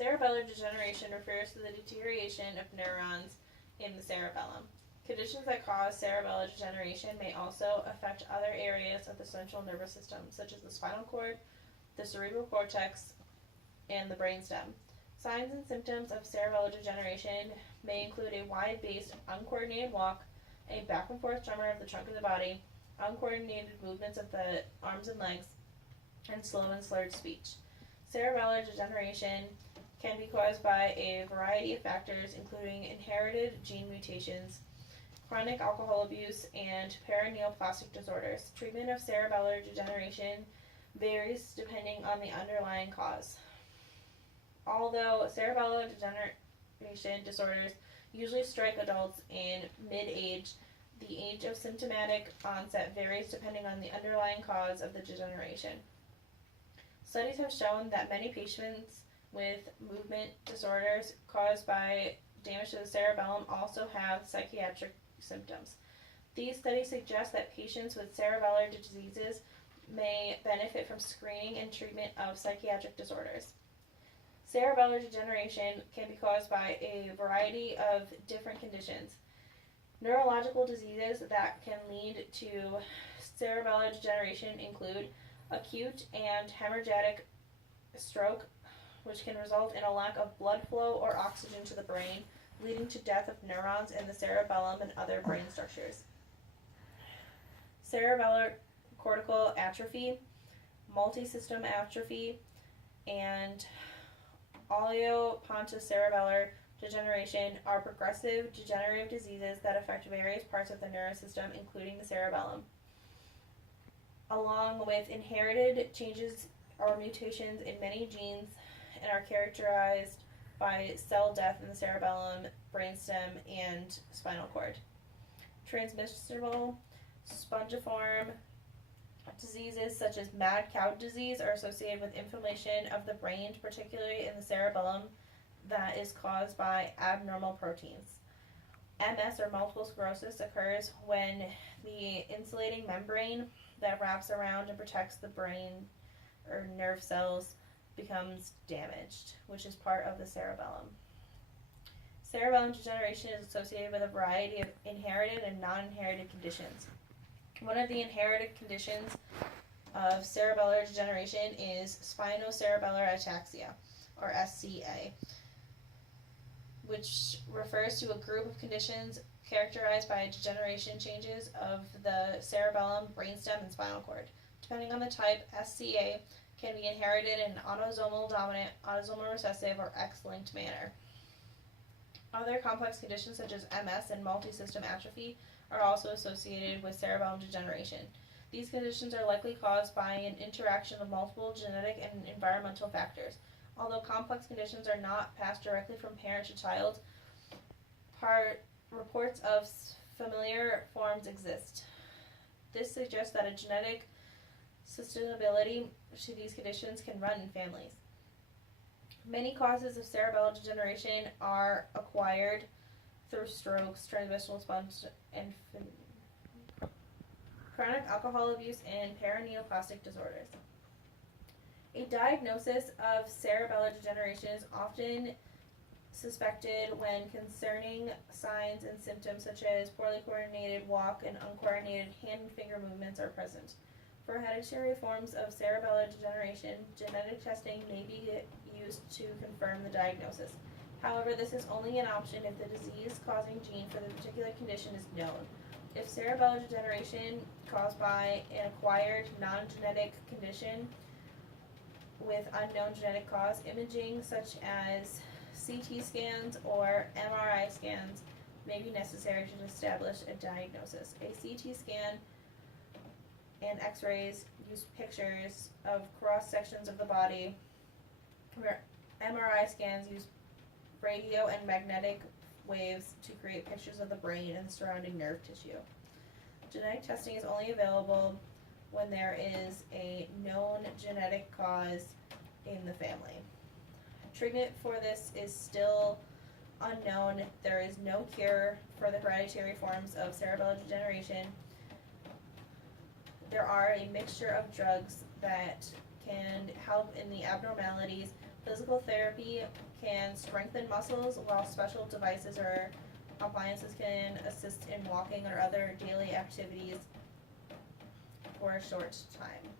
Cerebellar degeneration refers to the deterioration of neurons in the cerebellum. Conditions that cause cerebellar degeneration may also affect other areas of the central nervous system, such as the spinal cord, the cerebral cortex, and the brainstem. Signs and symptoms of cerebellar degeneration may include a wide-based, uncoordinated walk, a back and forth tremor of the trunk of the body, uncoordinated movements of the arms and legs, and slow and slurred speech. Cerebellar degeneration can be caused by a variety of factors, including inherited gene mutations, chronic alcohol abuse, and paraneoplastic disorders. Treatment of cerebellar degeneration varies depending on the underlying cause. Although cerebellar degeneration disorders usually strike adults in mid-age, the age of symptomatic onset varies depending on the underlying cause of the degeneration. Studies have shown that many patients with movement disorders caused by damage to the cerebellum also have psychiatric symptoms. These studies suggest that patients with cerebellar diseases may benefit from screening and treatment of psychiatric disorders. Cerebellar degeneration can be caused by a variety of different conditions. Neurological diseases that can lead to cerebellar degeneration include acute and hemorrhagic stroke, which can result in a lack of blood flow or oxygen to the brain, leading to death of neurons in the cerebellum and other brain structures. Cerebellar cortical atrophy, multisystem atrophy, and oliopontocerebellar degeneration are progressive degenerative diseases that affect various parts of the nervous system, including the cerebellum. Along with inherited changes or mutations in many genes, and are characterized by cell death in the cerebellum, brainstem, and spinal cord. Transmissible spongiform diseases such as mad cow disease are associated with inflammation of the brain, particularly in the cerebellum, that is caused by abnormal proteins. MS, or multiple sclerosis, occurs when the insulating membrane that wraps around and protects the brain or nerve cells becomes damaged, which is part of the cerebellum. Cerebellum degeneration is associated with a variety of inherited and non-inherited conditions. One of the inherited conditions of cerebellar degeneration is spinocerebellar ataxia, or SCA, which refers to a group of conditions characterized by degeneration changes of the cerebellum, brainstem, and spinal cord. Depending on the type, SCA can be inherited in an autosomal dominant, autosomal recessive, or X-linked manner. Other complex conditions such as MS and multisystem atrophy are also associated with cerebellum degeneration. These conditions are likely caused by an interaction of multiple genetic and environmental factors. Although complex conditions are not passed directly from parent to child, reports of familiar forms exist. This suggests that a genetic susceptibility to these conditions can run in families. Many causes of cerebellar degeneration are acquired through strokes, transmissible sponge, and chronic alcohol abuse, and paraneoplastic disorders. A diagnosis of cerebellar degeneration is often suspected when concerning signs and symptoms such as poorly coordinated walk and uncoordinated hand and finger movements are present. For hereditary forms of cerebellar degeneration, genetic testing may be used to confirm the diagnosis. However, this is only an option if the disease-causing gene for the particular condition is known. If cerebellar degeneration caused by an acquired non-genetic condition with unknown genetic cause, imaging such as CT scans or MRI scans may be necessary to establish a diagnosis. A CT scan and X-rays use pictures of cross-sections of the body, where MRI scans use radio and magnetic waves to create pictures of the brain and surrounding nerve tissue. Genetic testing is only available when there is a known genetic cause in the family. Treatment for this is still unknown. There is no cure for the hereditary forms of cerebellar degeneration. There are a mixture of drugs that can help in the abnormalities, Physical therapy can strengthen muscles, while special devices or appliances can assist in walking or other daily activities for a short time.